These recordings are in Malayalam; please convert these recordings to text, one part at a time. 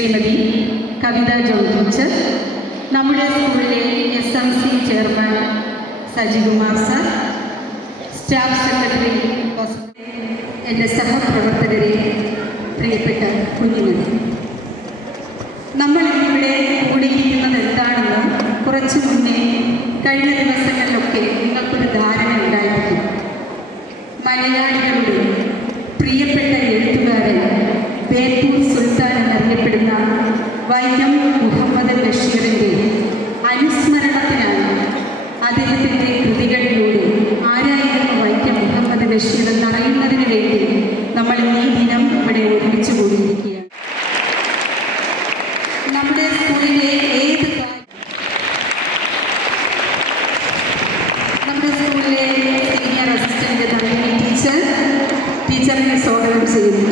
ശ്രീമതി കവിത ജോൺ ടീച്ചർ, നമ്മുടെ സ്കൂളിലെ SMC chairman Sajikumar sir, staff secretary, എൻ്റെ സഹപ്രവർത്തകരെ, പ്രിയപ്പെട്ട കുഞ്ഞുങ്ങൾ, നമ്മൾ ഇവിടെ കൂടിയിരിക്കുന്നത് എന്താണെന്ന് കുറച്ചു മുന്നേ കഴിഞ്ഞ ദിവസങ്ങളിലൊക്കെ നിങ്ങൾക്കൊരു ധാരണ ഉണ്ടായിരിക്കും. മലയാളികളുടെ പ്രിയപ്പെട്ട എഴുത്തുകാരൻ ബേപ്പൂർ സുൽത്താൻ എന്നറിയപ്പെടുന്ന വൈക്കം മുഹമ്മദ് ബഷീറിൻ്റെ അനുസ്മരണത്തിനാണ്. അദ്ദേഹത്തിൻ്റെ കൃതികളിലൂടെ ആരായിരുന്നു വൈക്കം മുഹമ്മദ് ബഷീർ എന്നറിയുന്നതിന് വേണ്ടി നമ്മൾ ഈ ദിനം ഇവിടെ ഒരുമിച്ച് കൂടിയിരിക്കുകയാണ്. നമ്മുടെ സ്കൂളിലെ സീനിയർ അസിസ്റ്റന്റ് നളിനി ടീച്ചറിനെ സ്വാഗതം ചെയ്യുന്നു.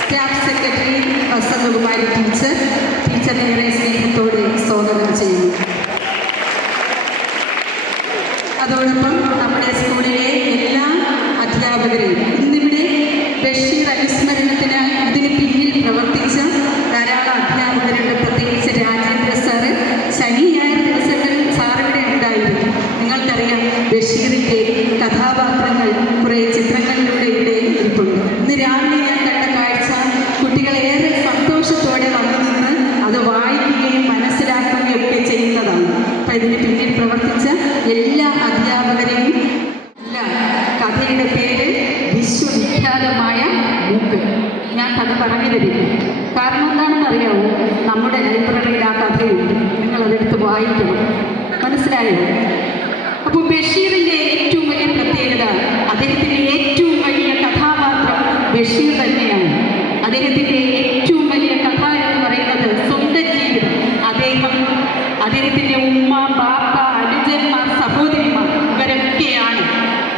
സ്റ്റാഫ് സെക്രട്ടറി വസന്തകുമാരി ടീച്ചറിനെ ഏറെ സ്നേഹത്തോടെ സ്വാഗതം ചെയ്യുന്നു. അതോടൊപ്പം നമ്മുടെ സ്കൂളിലെ എല്ലാ അധ്യാപകരെയും, ഇന്നിവിടെ ബഷീർ അനുസ്മരണത്തിന് ഇതിന് പിന്നിൽ പ്രവർത്തിച്ച ധാരാളം അധ്യാപകരുണ്ട്. പ്രത്യേകിച്ച് രാജേന്ദ്ര സാറ്, ശനി ഞായർ ദിവസങ്ങളിൽ സാറിവിടെ ഉണ്ടായിരുന്നു. നിങ്ങൾക്കറിയാം, ബഷീറിൻ്റെ കഥാപാത്രങ്ങൾ കുറേ ചിത്രങ്ങളിലൂടെ ഇവിടെ ഇരിപ്പുണ്ട്. ഇന്ന് രാവിലെ ഞാൻ കണ്ട കാഴ്ച, കുട്ടികളേറെ സന്തോഷത്തോടെ വന്നു നിന്ന് അത് വായിക്കുകയും മനസ്സിലാക്കുകയും ഒക്കെ ചെയ്യുന്നതാണ്. അപ്പം ഇതിന് പിന്നിൽ പ്രവർത്തിച്ച എല്ലാ അധ്യാപകരെയും, കഥയുടെ പേര് വിശ്വവിഖ്യാതമായ മൂക്ക്. ഞാൻ കഥ പറഞ്ഞു തരില്ല, കാരണം എന്താണെന്ന് അറിയാമോ? നമ്മുടെ ലൈബ്രറിയിൽ ആ കഥയുണ്ട്, നിങ്ങളതെടുത്ത് വായിക്കണം. മനസ്സിലായോ? അപ്പോൾ ബഷീറിൻ്റെ ഏറ്റവും വലിയ പ്രത്യേകത, അദ്ദേഹത്തിൻ്റെ ഏറ്റവും വലിയ കഥാപാത്രം ബഷീർ തന്നെയാണ്. അദ്ദേഹത്തിൻ്റെ ഏറ്റവും വലിയ കഥ എന്ന് പറയുന്നത് സ്വന്തം ജീവിതം. അദ്ദേഹത്തിൻ്റെ ഉമ്മ, ബാപ്പ, അനുജന്മാർ, സഹോദരിമാർ, ഇവരൊക്കെയാണ്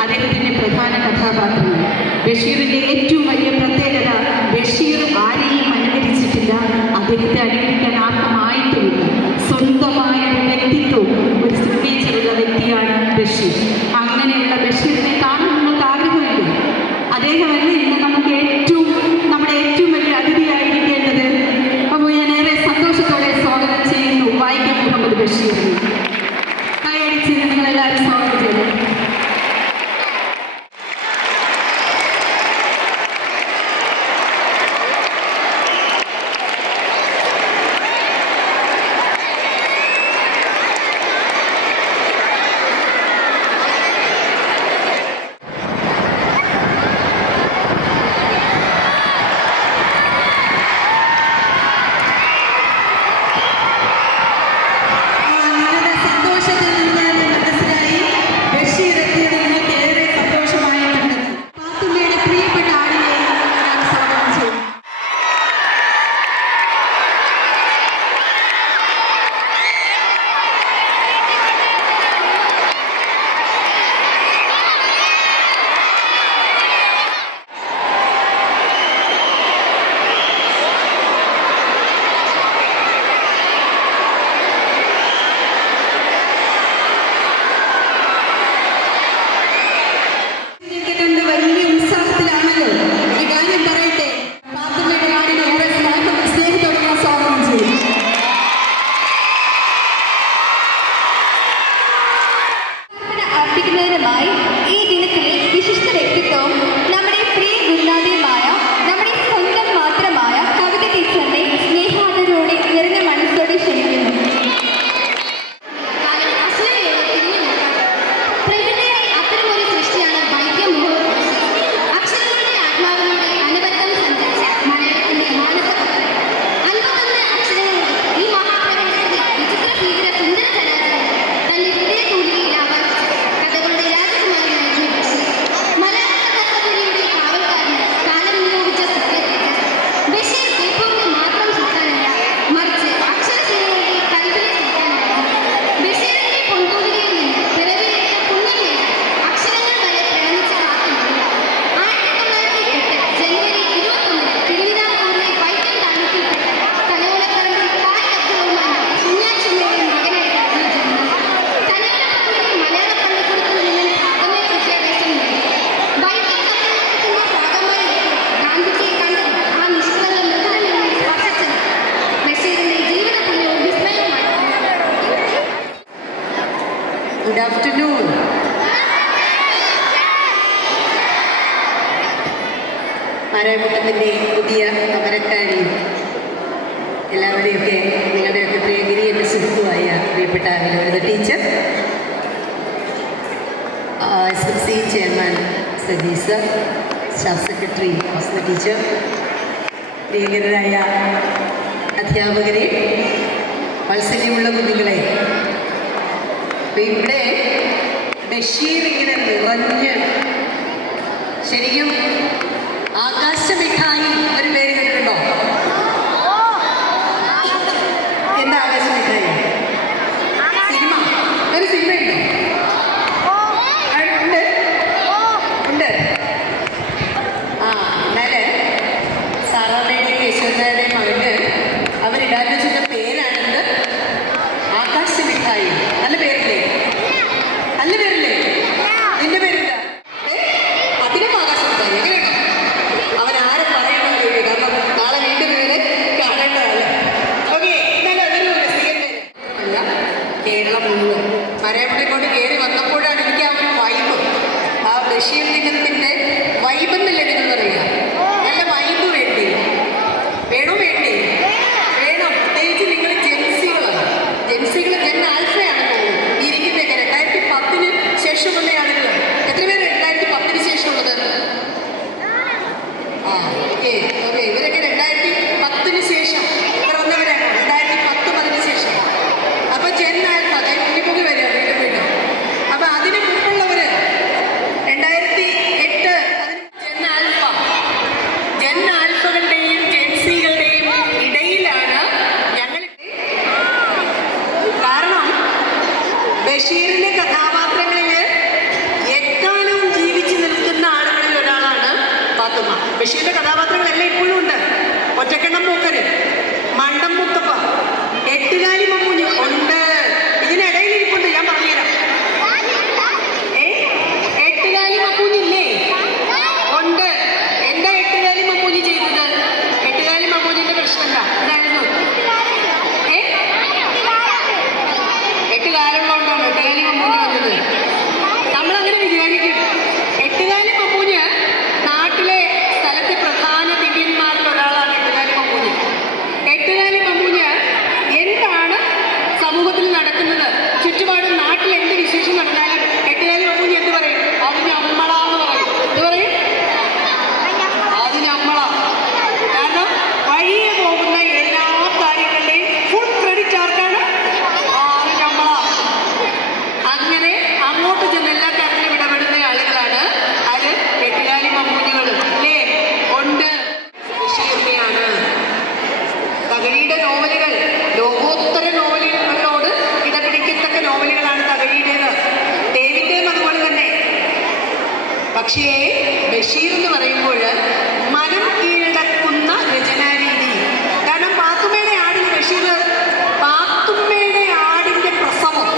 അദ്ദേഹത്തിൻ്റെ പ്രധാന കഥാപാത്രങ്ങൾ. ബഷീറിൻ്റെ ഏറ്റവും വലിയ പ്രത്യേകത, ബഷീർ ആരെയും അനുകരിച്ചിട്ടില്ല, അദ്ദേഹത്തെ അനുകരിക്കാൻ ആർക്കുമായിട്ടുമില്ല. സ്വന്തമായ വ്യക്തിത്വം, ഒരു സിഗ്നേച്ചറുള്ള വ്യക്തിയാണ് ബഷീർ. അങ്ങനെയുള്ള ബഷീറിനെ കാണാൻ നമുക്ക് ആഗ്രഹമില്ല. അദ്ദേഹമല്ലേ ഇന്ന് നമ്മുടെ ഏറ്റവും വലിയ അതിഥിയായിരിക്കേണ്ടത്. അപ്പോൾ ഞാൻ ഏറെ സന്തോഷത്തോടെ സ്വാഗതം ചെയ്യുന്നു വൈക്കം മുഹമ്മദ് ബഷീറിനെ. കൈയടിച്ച് നിങ്ങളെല്ലാവരും സ്വാഗതം ചെയ്തു. ആരായമുട്ടത്തിൻ്റെ പുതിയ അമരക്കാരിയും എല്ലാവരെയൊക്കെ നിങ്ങളുടെയൊക്കെ പ്രിയഗിരി എൻ്റെ സുഹൃത്തുമായ പ്രിയപ്പെട്ട Vinoda teacher, SMC chairman Sajeesa, staff secretary Hasna teacher, പ്രിയങ്കരായ അധ്യാപകരെ, വാത്സല്യമുള്ള കുഞ്ഞുങ്ങളെ, ഇവിടെ ബഷീർ ഇങ്ങനെ നിറഞ്ഞ് ശരിക്കും ആകാശമിഠായി ഒരു പേര് കേട്ടിട്ടുണ്ടോ? എന്താ ആകാശമിഠായി? സിനിമ, ഒരു സിനിമയുണ്ടോ? ഉണ്ട് ഉണ്ട്. ആ, എന്നാല് സാറാമ്മയുടെയും യശോദയുടെയും മകന് അവരിടാൻ വെച്ചിട്ട പേരാണെന്ന് ആകാശമിഠായി. നല്ല പേരില്ലേ? നല്ല പേരില്ലേ? നിന്റെ പേരെന്താ? അതിനും ആകാശമിഠായി. എങ്ങനെയുണ്ടോ? അവൻ ആരെ പറയണമെന്ന്, കാരണം നാളെ വീണ്ടും ഇവരെ കാണേണ്ടതല്ലേ. ഓക്കെ, എന്നാലും അതൊരു രസികൻ പേര് അല്ല. കേരളം മുഴുവൻ മരയമ്മനെ കൊണ്ട് കയറി വന്നപ്പോഴാണ് എനിക്ക് ആ ഒരു വൈബ്, ആ ബഷീർ ദിനത്തിൻ്റെ വൈബ് എന്നല്ലേ നിങ്ങൾ പറയുക? നല്ല വൈബ് വേണ്ടി വേണോ? വേണ്ടി വേണം. പ്രത്യേകിച്ച് നിങ്ങൾ ജെൻസികളാണ്. ജെൻസികൾ ജെൻ ആൽഫയാണ് തോന്നുന്നു ഇരിക്കുന്നതൊക്കെ. 2010 ശേഷമുള്ള ആളുകൾ എത്ര പേര് 2010 ശേഷമുള്ളത്? ആ, ഓക്കെ ഓക്കെ. ഇവരൊക്കെ 2010 ശേഷം ഇവർ വന്നവരാണോ? 2010 ശേഷം. അപ്പൊ ജെൻ ആൽഫ മുന്നിപ്പൊക്കെ വരിക വീണ്ടും വീണ്ടും. അപ്പൊ അതിന് മുമ്പുള്ളവര് 2008 ജെൻ ആൽഫ. ജെൻ ആൽഫകളുടെയും ജെൻസികളുടെയും ഇടയിലാണ് ഞങ്ങൾ. കാരണം ബഷീറിന്റെ കഥാപാത്രങ്ങളിൽ എക്കാലവും ജീവിച്ചു നിൽക്കുന്ന ആളുകളിൽ ഒരാളാണ് പാത്തുമ്മ. ബഷീറിന്റെ കഥാപാത്രങ്ങളെല്ലാം ഇപ്പോഴും ഉണ്ട്. ഒറ്റക്കെണ്ണം മൂക്കര്, മണ്ടം മുത്തപ്പ, എട്ടുകാലി മമ്മൂഞ്ഞ് ഉണ്ട്. ഇതിനിടയിൽ ഇരിപ്പുണ്ട്, ഞാൻ പറഞ്ഞുതരാം. എട്ടുകാലി മമ്മൂഞ്ഞില്ലേ? ഉണ്ട്. എന്താ എട്ടുകാലി മമ്മൂഞ്ഞ് ചെയ്തത്? എട്ടുകാലി മമ്മൂഞ്ഞിന്റെ പ്രശ്നം എന്താ? എന്തായിരുന്നു? എട്ടുകാലുള്ളതുകൊണ്ടാണ് എട്ടുകാലി മമ്മൂഞ്ഞ് വന്നത്. നമ്മളങ്ങനെ വിചാരിക്കും. എട്ടുകാലി മമ്മൂഞ്ഞ് നാട്ടിലെ സ്ഥലത്തെ പ്രധാന ദിവ്യന്മാരിൽ ഒരാളാണ് എട്ടുകാലി മമ്മൂഞ്ഞ്. എട്ടുകാലി മമ്മൂഞ്ഞ് എന്താണ് സമൂഹത്തിൽ നടക്കുന്നത്, ചുറ്റുപാടും നാട്ടിൽ എന്ത് വിശേഷം നടന്നാലും എട്ടുകാലി മമ്മൂഞ്ഞ് എന്ത് പറയും? അത് ഞമ്മളാന്ന് പറയും. എന്ത് പറയും? അത് ഞമ്മളാ. കാരണം വഴിയെ പോകുന്ന എല്ലാ കാര്യങ്ങളുടെയും ഫുൾ ക്രെഡിറ്റ് ആർക്കാണ്? അത് ഞമ്മളാ. അങ്ങനെ അങ്ങോട്ട് ചെന്ന് എല്ലാ കാര്യത്തിലും ഇടപെടുന്ന ആളുകളാണ് അത് എട്ടുകാലി മമ്മൂഞ്ഞുകൾ. അല്ലേ? ഉണ്ട്. ബഷീറിനെയാണ്. തകഴിയുടെ നോവലുകൾ ലോകോത്തര നോവലുകളോട് ഇടപിടിക്കത്തക്ക നോവലുകളാണ് തകഴിയുടേത്. ദേവിൻ്റെയും അതുപോലെ തന്നെ. പക്ഷേ ബഷീർ എന്ന് പറയുമ്പോൾ മനം കീഴടക്കുന്ന രചനാരീതി. കാരണം പാത്തുമ്മയുടെ ആടിന് ബഷീർ പാത്തുമ്മയുടെ ആടിൻ്റെ പ്രസവം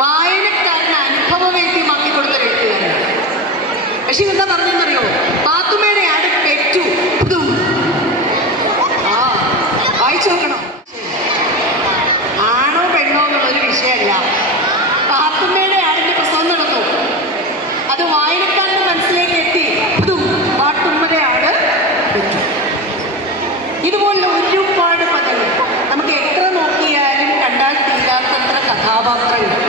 വായനക്കാരന് അനുഭവവേദ്യമാക്കി കൊടുത്ത എഴുത്തുകാരനാണ്. ബഷീർ എന്താ പറഞ്ഞെന്നറിയോ? പാത്തുമ്മയുടെ ആട് പെറ്റു. ആ, വായിച്ചു നോക്കണം. ആണോ പെണ്ണോ എന്നുള്ളൊരു വിഷയമല്ല. പാത്തുമ്മയുടെ ആടിൻ്റെ പ്രസവം നടന്നു. അത് വായനക്കാരൻ്റെ മനസ്സിലേക്ക് എത്തി. പാത്തുമ്മയുടെ ആട് പെറ്റു. ഇതുപോലെ ഒരുപാട് പദങ്ങൾ നമുക്ക് എത്ര നോക്കിയാലും കണ്ടാൽ തീരാത്തത്ര കഥാപാത്രങ്ങൾ.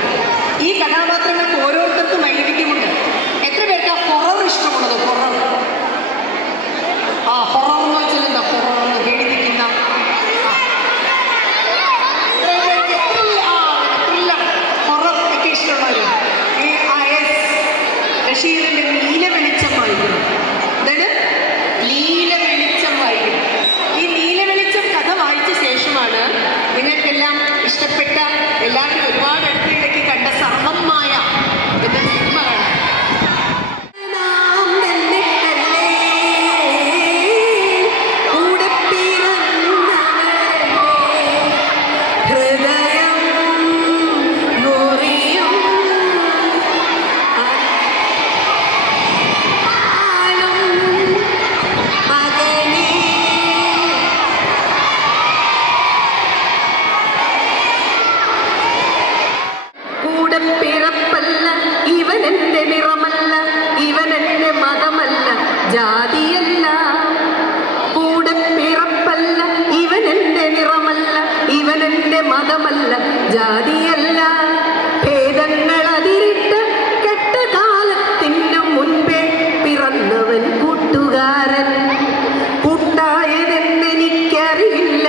ഈ കഥാപാത്രങ്ങൾക്ക് ഓരോരുത്തർക്കും വൈവിധ്യമുണ്ട്. എത്ര പേർക്ക് ആ ഹൊറർ ഇഷ്ടമുള്ളത്? ഹൊറർ ജാതിയല്ല, കൂടെ പിറപ്പല്ല, ഇവനെന്റെ നിറമല്ല, ഇവനെന്റെ മതമല്ല. ജാതിയല്ല, ഭേദങ്ങൾ അതിരിട്ട് കെട്ട കാലത്തിനു മുൻപേ പിറന്നവൻ കൂട്ടുകാരൻ. കൂട്ടായതെന്നെനിക്കറിയില്ല,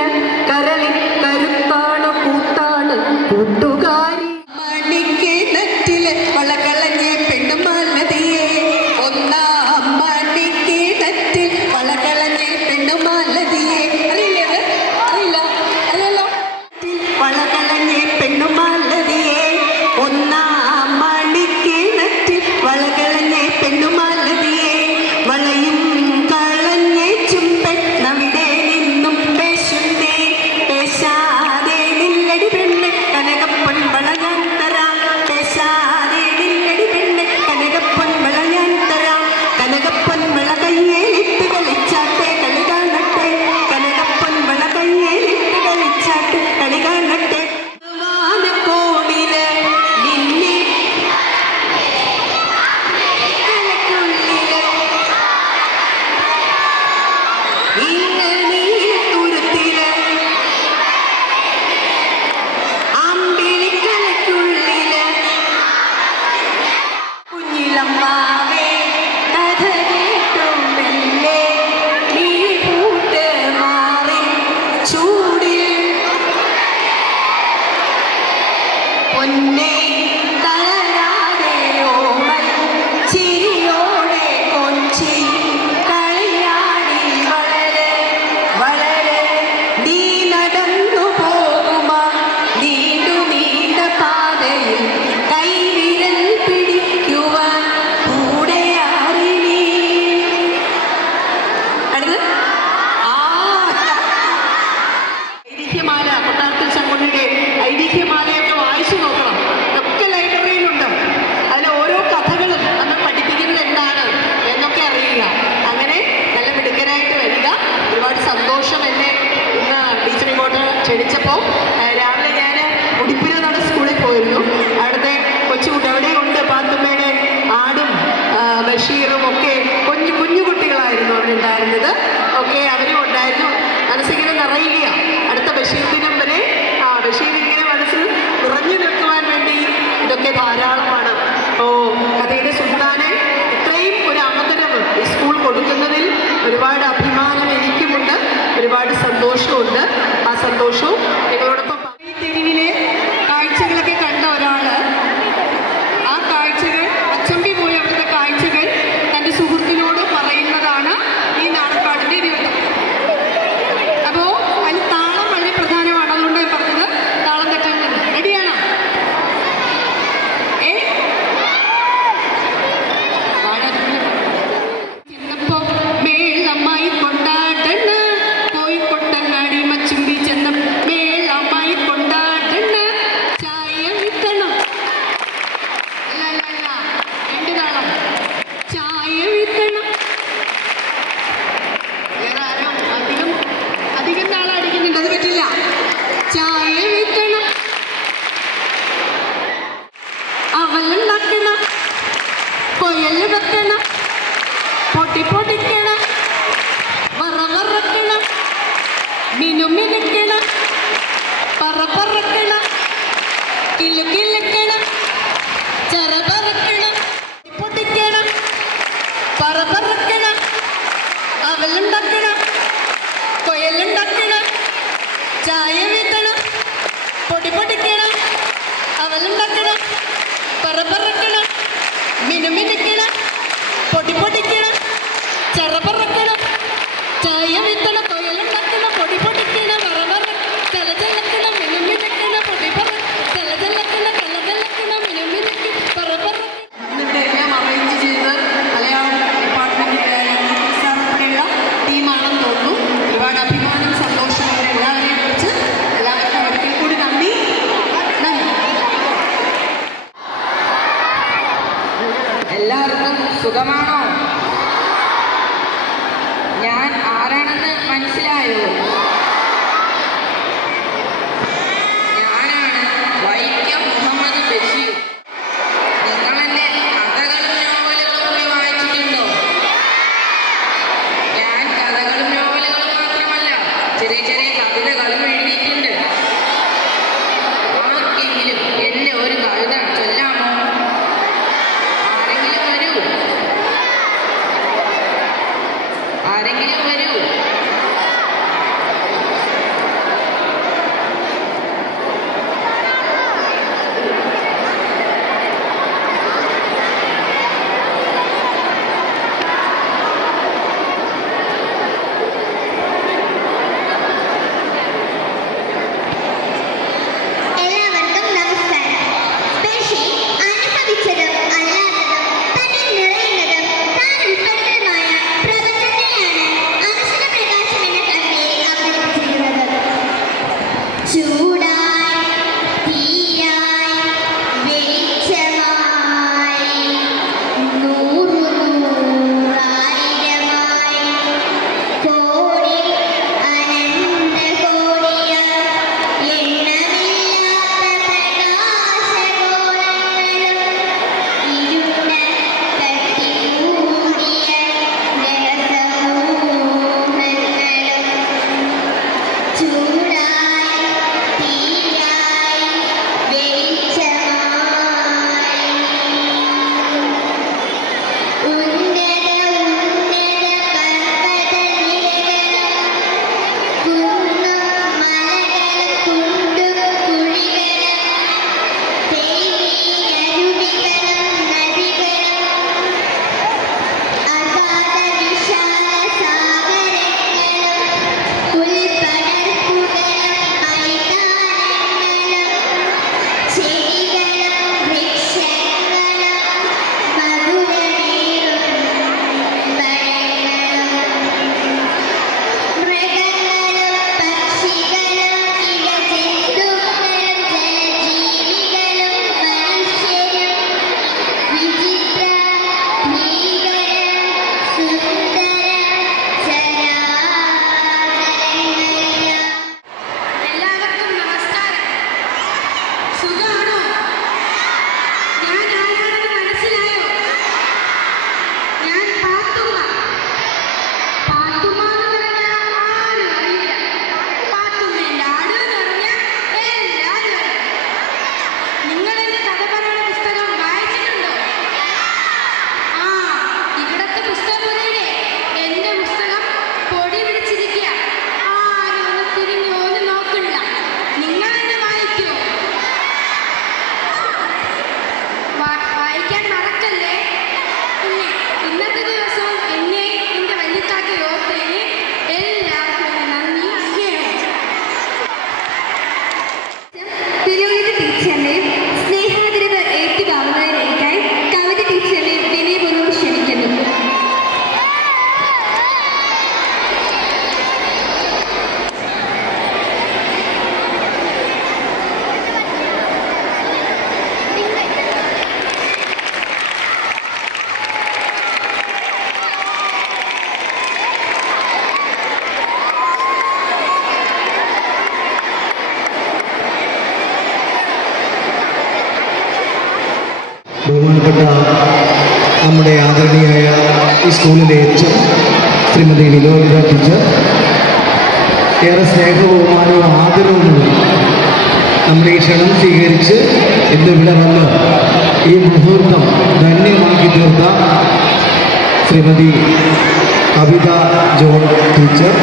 കരളിൽ കരുത്താണ് കൂട്ടാണ് കൂട്ടുകാരി. മണിക്ക് നെറ്റിലെ വളകളഞ്ഞ പെണ്ണുമാലതിയെ, ഒന്നാം മണിക്ക് നെറ്റിൽ വളകളഞ്ഞ പെണ്ണുമാലതിയെ. അറിയില്ലേ? അറിയില്ല? അറിയല്ലോ. വളകളഞ്ഞ പെണ്ണുമാലതിയെ, ഒന്നാം മണിക്ക് നെറ്റിൽ വളകളഞ്ഞ പെണ്ണുമാലതിയെ. വളയും കളഞ്ഞേ ചുംബെണ്ണവിടെ നിന്നും പേശുന്നേ, പേശാതെ നില്ലടി പെണ്ണ് കനകപ്പൊൻ വള ഞാൻ തരാം. പേശാതെ നില്ലടി പെണ്ണ് കനകപ്പൊൻ വള ഞാൻ തരാം. കനകപ്പൊൻ വള കയ്യേലിട്ട് കളിച്ചാട്ടെ കളി കാണട്ടെ, കനകപ്പൊൻ വള കയ്യേലിട്ട് കളിച്ചാട്ടെ കളി കാണട്ടെ. വാനക്കോണില് നിന്നെ കലക്കുള്ളില് ഇങ്ങനെ തുരുത്തില് അമ്പിളിക്കലയ്ക്കുള്ളില് കുഞ്ഞിലമ്മാവേ കഥ കേട്ടുമെല്ലേ നീ പൂട്ട് മാറി ചൂടിൽ പൊന്നേ തളരാതെ ഓമൽ ചിരിയോടെ കൊഞ്ചി കളിയാടി വളരെ വളരെ നീ നടന്നു പോകുമാ നീണ്ടു നീണ്ട പാതയിൽ കൈവിരൽ പിടിക്കുവാൻ കൂടെയാറി നീ. അടുത്ത് ഐതിഹ്യമാല, കൊട്ടാരത്തിൽ ശങ്കുണ്ണിയുടെ ഐതിഹ്യമാലയൊക്കെ വായിച്ചു നോക്കണം. ഇതൊക്കെ ലൈബ്രറിയിലുണ്ട്. അതിൽ ഓരോ കഥകളും നമ്മൾ പഠിപ്പിക്കുന്നത് എന്താണ് എന്നൊക്കെ അറിയുക. അങ്ങനെ നല്ല മിടുക്കനായിട്ട് വരിക. ഒരുപാട് സന്തോഷം. എന്നെ ഇന്ന് ടീച്ചർ ഇങ്ങോട്ട് ക്ഷണിച്ചപ്പോൾ രാവിലെ ഞാൻ ഉടുപ്പിലാണ് സ്കൂളിൽ പോയിരുന്നു. അവിടുത്തെ കൊച്ചുകുട്ടി അവിടെയുണ്ട്, പാത്തുമ്മയുടെ ആടും ബഷീറും ഒക്കെ കുഞ്ഞു കുഞ്ഞു കുട്ടികളായിരുന്നു അവരുണ്ടായിരുന്നത്. ഒക്കെ അവരും ഉണ്ടായിരുന്നു. മനസ്സിങ്ങനെ നിറയുകയാണ്. അടുത്ത ബഷീർ ദിനം വരെ ബഷീർ ഇങ്ങനെ മനസ്സിൽ നിറഞ്ഞു നിൽക്കുവാൻ വേണ്ടി ഇതൊക്കെ ധാരാളമാണ്. കഥയുടെ സുൽത്താനെ ഇത്രയും ഒരു അവതരവ് ഈ സ്കൂൾ കൊടുക്കുന്നതിൽ ഒരുപാട് അഭിമാനം എനിക്കുമുണ്ട്, ഒരുപാട് സന്തോഷമുണ്ട്. ആ സന്തോഷവും നിങ്ങളോടൊപ്പം ഈ തെരുവിലെ കാഴ്ചകളൊക്കെ കണ്ട ഒരാള് ആ കാഴ്ചകൾ അച്ചമ്പി പോയി അവിടുത്തെ കാഴ്ചകൾ തൻ്റെ സുഹൃത്തിനോട് പറയുന്നതാണ് ഈ നാടൻപാട്ടിൻ്റെ ദിവസം. അപ്പോ അതിന് താളം വളരെ പ്രധാനമാണ്. അതുകൊണ്ട് ഞാൻ പറഞ്ഞത് താളം തെറ്റാൻ. റെഡിയാണോ? ചെന്നപ്പോ മേളമായി കൊണ്ടാടണ കോഴിക്കൊട്ടങ്ങാടി മച്ചുമ്പി ചെന്ന മേളമായി കൊണ്ടാടണ ചായ വിത്തണം. അല്ല രണ്ട് താളം. ചായ വിത്തണം. വേറെ ആരോ അധികം താളം അടിക്കുന്നുണ്ട്, അത് പറ്റില്ല. ചായ വിത്തണം, അവലുണ്ടാക്കണം, കൊയല് വെക്കണം, പൊട്ടിക്കണം, വറക്കണം, മിനുമിനുക്കണം, പറക്കണം, കിലുക്കിലുക്കണം, ചെറുപറക്കണം, പൊട്ടിക്കണം, പറക്കണം, അവലുണ്ടാക്കണം, കൊയലുണ്ടാക്കണം, ചായ വീത്തണം, പൊട്ടിക്കണം, അവലുണ്ടാക്കണം, പറക്കണം, മിനുമിനുക്കണം, പൊട്ടിക്കണം, ചെറുപറക്കണം, ചായ വീത്തണം, കൊയലുണ്ടാക്കണം, പൊട്ടിക്കണം, വറവറക്കണം, ചലചലക്കണം, മിനുമിനുക്കണം, ചലചലക്കണം, കലചലക്കണം, മിനുമിനുക്കി, പറക്കണം. ഇന്നിവിടെ എല്ലാം അറേഞ്ച് ചെയ്ത് മലയാളം ഡിപ്പാർട്ട്മെന്റിലെ ഉൾപ്പെടെയുള്ള ടീമാണെന്ന് തോന്നുന്നു. ഒരുപാട് അഭിമാനം, സന്തോഷമുണ്ട് എല്ലാവരെയും കുറിച്ച്. എല്ലാവർക്കും ഒരിക്കൽ കൂടി നന്ദി. എല്ലാവർക്കും സുഖമാണോ? ഞാൻ ആരാണെന്ന് മനസ്സിലായോ? ഞാനാണ് വൈക്കം മുഹമ്മദ് ബഷീർ. നിങ്ങളെന്റെ കഥകളും നോവലുകളും കൂടി വായിച്ചിട്ടുണ്ടോ? ആരെങ്കിലും വരൂ. എല്ലാവർക്കും നമസ്കാരം. സ്പേഷ്യൽ അനുഭവിച്ചതും അല്ലാത്തതും തന്നിൽ നിറയുന്നതും താൻ ഉൾപ്പെടുന്നതുമായ പ്രപഞ്ചത്തെയാണ് അനശ്വര പ്രകാശം എന്ന കവിതയിൽ അവതരിപ്പിച്ചിരിക്കുന്നത്. ചൂടായി, തീയായി, വെളിച്ചമായി, നൂറായിരമായി, കോടി അനന്തകോടിയായി, എണ്ണമില്ലാത്ത പ്രകാശഗോളങ്ങളും ഇരുണ്ട തട്ടിമൂടിയ രഹസ്യമോഹങ്ങളും ചൂടായി, തീയായി, വെളിച്ചമായി, ഉന്നത പർവ്വതനിരകളും കുന്നും മലകളും കുണ്ടും കുഴികളും തേനീരരുവികളും നദികളും അഗാധ വിശാല സാഗരങ്ങളും പുൽപ്പടർപ്പുകളും മൈതാനങ്ങളും ചെടികളും വൃക്ഷങ്ങളും മധുരമേറും പഴങ്ങളും മൃഗങ്ങളും പക്ഷികളും ഇഴജന്തുക്കളും ജലജീവികളും മനുഷ്യരും വിചിത്ര ഭീകര സുന്ദര ചരാചരങ്ങളെല്ലാം. എല്ലാവർക്കും നമസ്കാരം. സുഖമാണോ? ഞാൻ ആരാണെന്ന് മനസ്സിലായോ? ഞാൻ പാത്തുമ്മ. പാത്തുമ്മ എന്ന് പറഞ്ഞാൽ ആരും അറിയില്ല. പാത്തുമ്മേന്റെ ആട് എന്ന് പറഞ്ഞാൽ എല്ലാവരും അറിയും. നിങ്ങൾ എന്റെ കഥ പറയുന്ന പുസ്തകം വായിച്ചിട്ടുണ്ടോ? ആ, ഇവിടത്തെ പുസ്തകപുരയിലെ എന്റെ പുസ്തകം പൊടി പിടിച്ചിരിക്കുക. ആരും ഒന്ന് തിരിഞ്ഞു പോലും നോക്കില്ല. നിങ്ങൾ എന്നെ വായിക്കൂ. വായിക്കാൻ മറക്കല്ലേ. പിന്നെ ഇന്നത്തെ ദിവസം എന്നെ എന്റെ വല്യക്കാക്ക് ഓർത്തതിന് എല്ലാവർക്കും നന്ദി, സ്നേഹം. തിരുവനന്തപുരം ടീച്ചറിനെ സ്നേഹാദരവ് ഏറ്റുവാങ്ങുന്നതിനായി കവിത ടീച്ചറിനെ വിനയപൂർവ്വം ക്ഷണിക്കുന്നു. ബഹുമാനപ്പെട്ട നമ്മുടെ ആദരണീയായ ഈ സ്കൂളിലെ എച്ച് ശ്രീമതി നിലോലിത ടീച്ചർ, ഏറെ സ്നേഹവും ബഹുമാനവും ആദരവും നമ്മുടെ ഈ ക്ഷണം സ്വീകരിച്ച് ഇന്ന് ഇവിടെ വന്ന് ഈ മുഹൂർത്തം ധന്യമാക്കി തീർത്ത Shrimati Kavitha John teacher,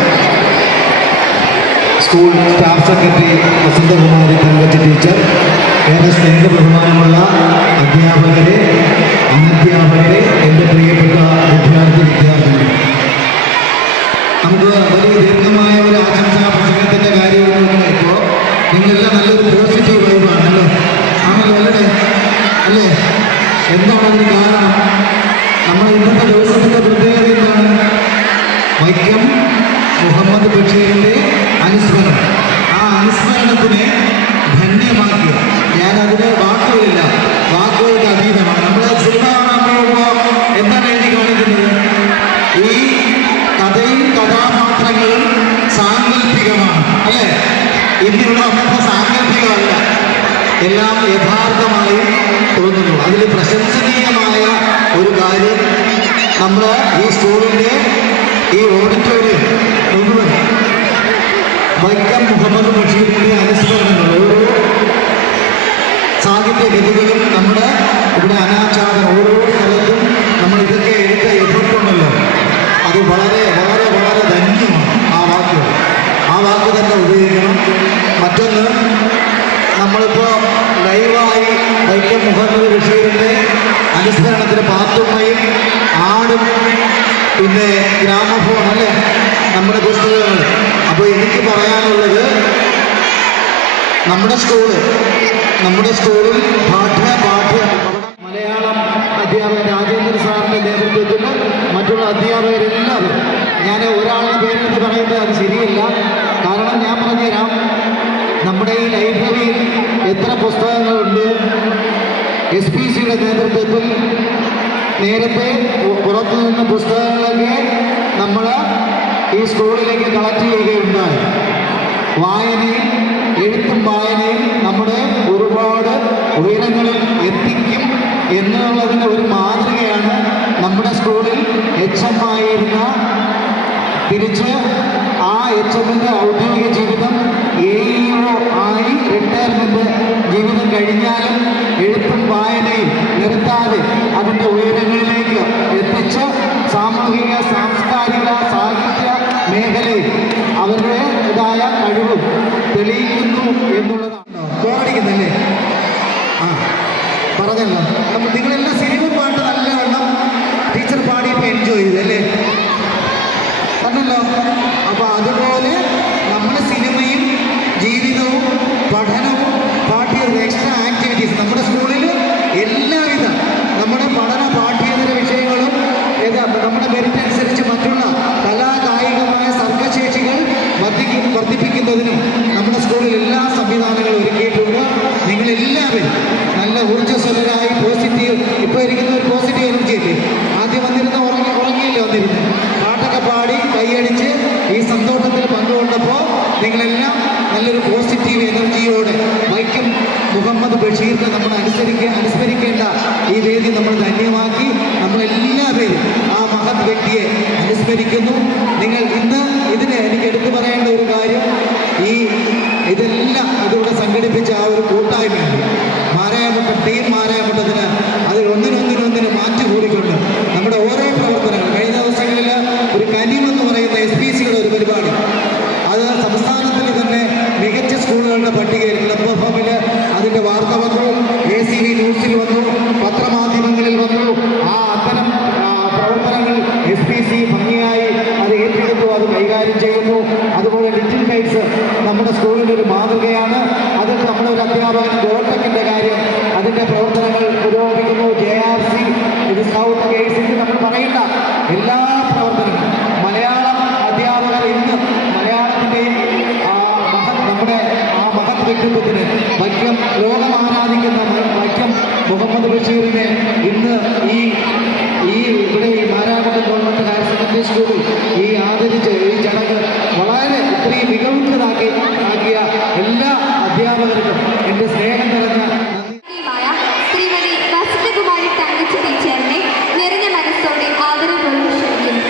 school staff secretary Vasanthakumari Thankachi teacher, ഏറെ സ്നേഹ ബഹുമാനമുള്ള അധ്യാപകരെ, അനധ്യാപകരെ, എൻ്റെ പ്രിയപ്പെട്ട വിദ്യാർത്ഥികൾ, നമുക്ക് വലിയ ദീർഘമായ ഒരു ആശംസാ പ്രസംഗത്തിൻ്റെ കാര്യമൊന്നും ഇപ്പോൾ നിങ്ങളെല്ലാം നല്ലൊരു പോസിറ്റീവ് വൈബാണല്ലോ. ആണല്ലോ അല്ലേ? അല്ലേ? എന്താണ് അതിന് കാരണം? നമ്മൾ ഇന്നത്തെ ദിവസത്തിൻ്റെ പ്രത്യേകത എന്താണ്? വൈക്കം മുഹമ്മദ് ബഷീറിൻ്റെ അനുസ്മരണം. ആ അനുസ്മരണത്തിനെ ധന്യമാക്കി ഞാനതിന് വാക്കുകളില്ല, വാക്കുകൾക്ക് അതീതമാണ്. നമ്മൾ സിനിമ കാണാൻ പോകുമ്പോൾ എന്താണ് എഴുതി കാണിക്കുന്നത്? ഈ കഥയും കഥാപാത്രങ്ങളും സാങ്കല്പികമാണ്, അല്ലേ? ഇന്നുള്ള അത്ര സാങ്കല്പികമല്ല, എല്ലാം യഥാർത്ഥമായി തോന്നുന്നു. അതിൽ പ്രശംസനീയമായ ഒരു കാര്യം നമ്മൾ ഈ സ്കൂളിൻ്റെ ഈ ഓഡിറ്റോറിയം മുഴുവൻ വൈക്കം മുഹമ്മദ് ബഷീറിൻ്റെ അനുസ്മരണങ്ങൾ, ഓരോ സാഹിത്യ കൃതികളും നമ്മുടെ ഇവിടെ അനാച്ഛാദനം, ഓരോ സ്ഥലത്തും നമ്മൾ ഇതൊക്കെ എടുത്ത എഫർട്ടുണ്ടല്ലോ, അത് വളരെ വളരെ മുഹമ്മദ് ബഷീറിന്റെ അനുസ്മരണത്തിന് പാത്തുമ്മയും ആടും പിന്നെ ഗ്രാമഫോൺ അല്ലേ നമ്മുടെ പുസ്തകങ്ങൾ. അപ്പോൾ എനിക്ക് പറയാനുള്ളത് നമ്മുടെ സ്കൂളിൽ മലയാളം അധ്യാപകൻ രാജേന്ദ്ര സാറിൻ്റെ നേതൃത്വത്തിൽ മറ്റുള്ള അധ്യാപകരെല്ലാവരും, ഞാൻ ഒരാളുടെ പേരെടുത്ത് പറയുന്നത് അത് ശരിയല്ല. കാരണം ഞാൻ പറഞ്ഞുതരാം, നമ്മുടെ ഈ ലൈബ്രറിയിൽ എത്ര പുസ്തകങ്ങളുണ്ട്. SPCയുടെ നേതൃത്വത്തിൽ നേരത്തെ പുറത്തു നിന്ന പുസ്തകങ്ങളൊക്കെ നമ്മൾ ഈ സ്കൂളിലേക്ക് കളക്ട് ചെയ്യുകയുണ്ടായി. വായനയും എഴുത്തും വായനയും നമ്മുടെ ഒരുപാട് ഉയരങ്ങളിൽ എത്തിക്കും എന്നുള്ളതിന് ഒരു മാതൃകയാണ് നമ്മുടെ സ്കൂളിൽ HM ആയിരുന്ന, തിരിച്ച് ആ HMന്റെ ഔദ്യോഗിക ജീവിതം AEO ആയി റിട്ടയർമെന്റ് ജീവിതം കഴിഞ്ഞാലും എഴുത്തും വായനയും നിർത്താതെ അതിൻ്റെ ഉയരങ്ങളിലേക്ക് എത്തിച്ച് സാമൂഹിക സാംസ്കാരിക സാഹിത്യ മേഖലയിൽ അവരുടേതായ കഴിവും തെളിയിക്കുന്നു എന്നുള്ളതാണ്. കോമഡിക്കുന്നല്ലേ? ആ പറഞ്ഞല്ലോ, നിങ്ങളെല്ലാം സിനിമ പാട്ട് നല്ലവണ്ണം ടീച്ചർ പാടിയപ്പോൾ എൻജോയ് ചെയ്തല്ലേ? പറഞ്ഞല്ലോ. അപ്പോൾ അതുപോലെ നമ്മുടെ സിനിമയും ജീവിതവും പഠനവും എക്സ്ട്രാ ആക്ടിവിറ്റീസ് നമ്മുടെ സ്കൂളിൽ എല്ലാവിധ നമ്മുടെ പഠന പാഠ്യേതര വിഷയങ്ങളും നമ്മുടെ മെറിറ്റ് അനുസരിച്ച് മറ്റുള്ള കലാകായികമായ സർഗശേഷികൾ വർദ്ധിപ്പിക്കുന്നതിനും നമ്മുടെ സ്കൂളിൽ എല്ലാ സംവിധാനങ്ങളും ഒരുക്കിയിട്ടുണ്ട്. നിങ്ങളെല്ലാവരും നല്ല ഊർജ്ജസ്വലരായി പോസിറ്റീവ്, ഇപ്പോൾ ഇരിക്കുന്ന ഒരു പോസിറ്റീവ് എനർജി അല്ലേ? ആദ്യം വന്നിരുന്ന ഉറങ്ങിയല്ലേ വന്നിരുന്നത്? പാട്ടൊക്കെ പാടി കൈയടിച്ച് ഈ സന്തോഷത്തിൽ പങ്കുകൊണ്ടപ്പോൾ നിങ്ങളെല്ലാം നല്ലൊരു പോസിറ്റീവ് എനർജിയോടെ വൈക്കം മുഹമ്മദ് ബഷീറിനെ നമ്മൾ അനുസ്മരിക്കേണ്ട ഈ വേദി നമ്മൾ ധന്യമാക്കി നമ്മളെല്ലാവരും ആ മഹത് വ്യക്തിയെ അനുസ്മരിക്കുന്നു. നിങ്ങൾ ഇന്ന് ഇതിന് എനിക്ക് എടുത്തു പറയേണ്ട ഒരു കാര്യം, ഇതെല്ലാം ഇതിവിടെ സംഘടിപ്പിച്ച ആ ഒരു കൂട്ടായ്മയുണ്ട്. ടീം മാരായമുട്ടത്തിന് അതിൽ ഒന്നിനൊന്നിനൊന്നിന് മാറ്റി കൂടിക്കൊണ്ട് നമ്മുടെ ഓരോ പ്രവർത്തനങ്ങൾ, കഴിഞ്ഞ ദിവസങ്ങളിൽ ഒരു കനിമെന്ന് പറയുന്ന SPCയുടെ ഒരു പരിപാടി, അത് സംസ്ഥാനത്തിൽ തന്നെ മികച്ച സ്കൂളുകളുടെ പട്ടികയിൽ ക്ലബ് FM-ൽ അതിൻ്റെ വാർത്ത വന്നു, ACV ന്യൂസിൽ വന്നു, പത്രമാധ്യമങ്ങളിൽ വന്നു. അത്തരം പ്രവർത്തനങ്ങൾ SPC ഭംഗിയായി അത് ഏറ്റെടുത്തു, അത് കൈകാര്യം ചെയ്യുന്നു. അതുപോലെ ലിറ്റിൽ കൈറ്റ്സ് നമ്മുടെ സ്കൂളിൻ്റെ ഒരു മാതൃകയാണ്. അതിൽ നമ്മുടെ ഒരു അധ്യാപകൻ ഗോട്ടക്കിൻ്റെ കാര്യം, അതിൻ്റെ പ്രവർത്തനങ്ങൾ പുരോഗമിക്കുന്നു. JRC, ഇത് സ്കൗട്ട് ഗൈഡ്സ്, നമ്മൾ പറയേണ്ട എല്ലാ പ്രവർത്തനങ്ങളും മലയാളം അധ്യാപകർ ഇന്ന് മലയാളത്തിൻ്റെയും നമ്മുടെ ആ മഹത് വ്യക്തിത്വത്തിന് വൈക്കം ലോകം ആരാധിക്കുന്ന വൈക്കം മുഹമ്മദ് ബഷീറിനെ ഇന്ന് ഇവിടെ ഈ മാരാമട്ടം ഗവൺമെൻറ് ഹയർ സെക്കൻഡറി സ്കൂളിൽ ആദരിച്ച് ഈ ചടങ്ങ് വളരെ ഇത്രയും മികവുറ്റതാക്കിയ എല്ലാ അധ്യാപകർക്കും എൻ്റെ സ്നേഹം നിറഞ്ഞ ശ്രീമതി വസന്തകുമാരി തങ്കച്ചി ടീച്ചറിനെ നിറഞ്ഞ മനസ്സോടെ ആദരപൂർവ്വം ക്ഷണിക്കുന്നു.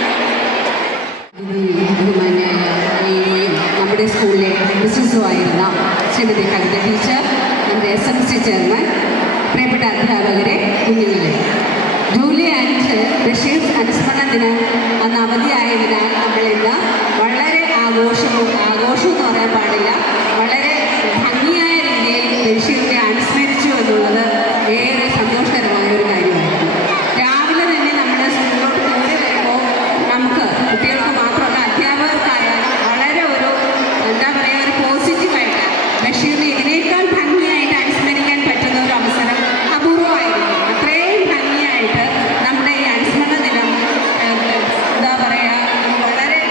നമ്മുടെ സ്കൂളിലെ ബിസിനസ്സുമായിരുന്ന ശ്രീമതി കവിത ടീച്ചർ, നമ്മുടെ SMC ചെയർമാൻ, പ്രിയപ്പെട്ട അധ്യാപകരെ, കുഞ്ഞുങ്ങളെ, ജൂലൈ 5 ബഷീർ അനുസ്മരണ ദിനം അന്ന് അവധിയായതിനാൽ നമ്മളിന്ന് വളരെ ആഘോഷം എന്ന് പറയാൻ പാടില്ല, വളരെ ഭംഗിയായ രീതിയിൽ ബഷീറിനെ അനുസ്മരിച്ചു എന്നുള്ളത് ഏറെ സന്തോഷകരമായ ഒരു കാര്യമായിരുന്നു. രാവിലെ തന്നെ നമ്മുടെ സ്കൂളിലോട്ട് കയറി വരുമ്പോൾ നമുക്ക് കുട്ടികൾക്ക് മാത്രമല്ല അധ്യാപകർക്കായാലും വളരെ ഒരു ഒരു പോസിറ്റീവായിട്ട് ബഷീറിനെ ഇതിനേക്കാൾ ഭംഗിയായിട്ട് അനുസ്മരിക്കാൻ പറ്റുന്ന ഒരു അവസരം അപൂർവമായിരുന്നു. അത്രയും ഭംഗിയായിട്ട് നമ്മുടെ ഈ അനുസ്മരണ ദിനം വളരെ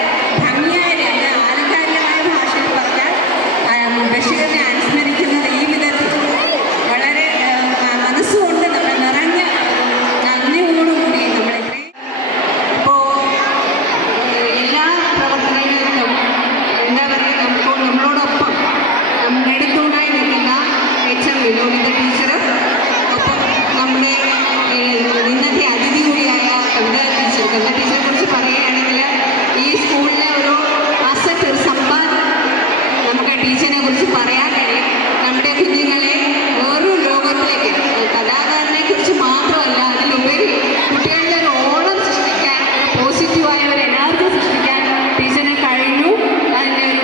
ഭംഗിയായ രീതിയിൽ ആലങ്കാരികമായ ഭാഷയിൽ പറഞ്ഞാൽ ബഷീറിനെ അനുസ്മരിക്കുന്നത് ഈ വിധത്തിൽ വളരെ മനസ്സുകൊണ്ട് നമ്മൾ നിറഞ്ഞ നന്ദിയോടുകൂടി നമ്മൾ ഇപ്പോൾ എല്ലാ പ്രവർത്തനങ്ങളിലും നമ്മളോടൊപ്പം എടുത്തുകൊണ്ടായി നിൽക്കുന്ന HM വിനോദിത ടീച്ചർ, ഒപ്പം നമ്മുടെ ഇന്നത്തെ അതിഥി കൂടിയായ കവിത ടീച്ചറെ കുറിച്ച് പറയുകയാണെങ്കിൽ ഈ സ്കൂളിലെ ഒരു അസറ്റ്, ഒരു സമ്പാദ്യം നമുക്ക് ടീച്ചറിനെ കുറിച്ച് പറയാൻ കഴിയും. നമ്മുടെ കുഞ്ഞുങ്ങളെ വേറൊരു ലോകത്തിലേക്ക്, കലാകാരനെ കുറിച്ച് മാത്രമല്ല അതിലുപരി കുട്ടികളുടെ ഒരു ഓളം സൃഷ്ടിക്കാൻ, പോസിറ്റീവായ ഒരു എനർജി സൃഷ്ടിക്കാൻ ടീച്ചറിന് കഴിഞ്ഞു. അതിൻ്റെ ഒരു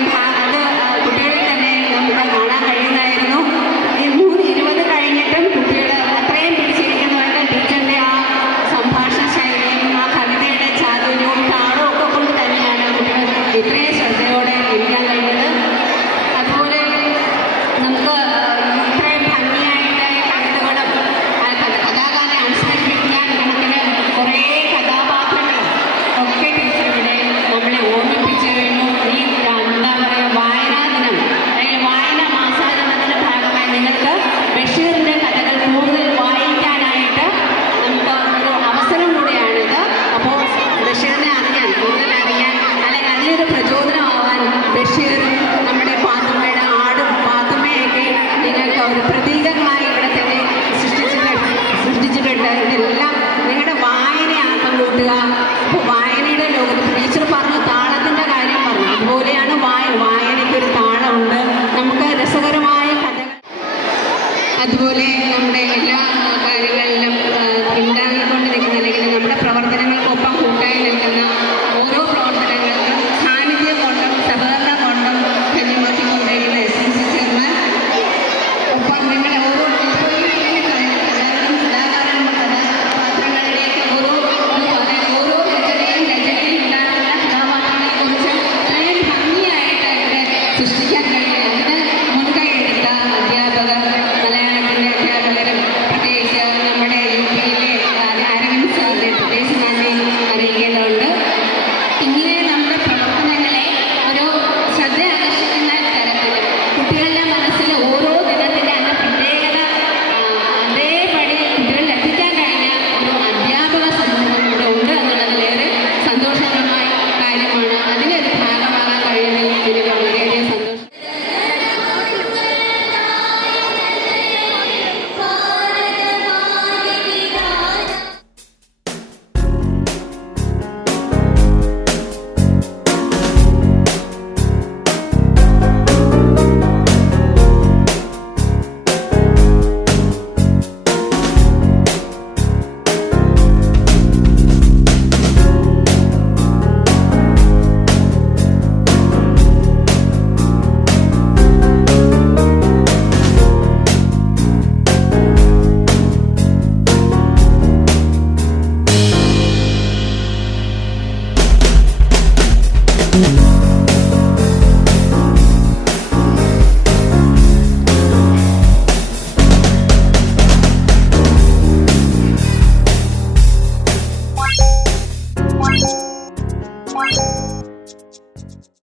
കുട്ടികളിൽ തന്നെ നമുക്ക് കാണാൻ കഴിയുന്നതായിരുന്നു. 3:20 കഴിഞ്ഞിട്ടും കുട്ടികൾ അത്രയും What?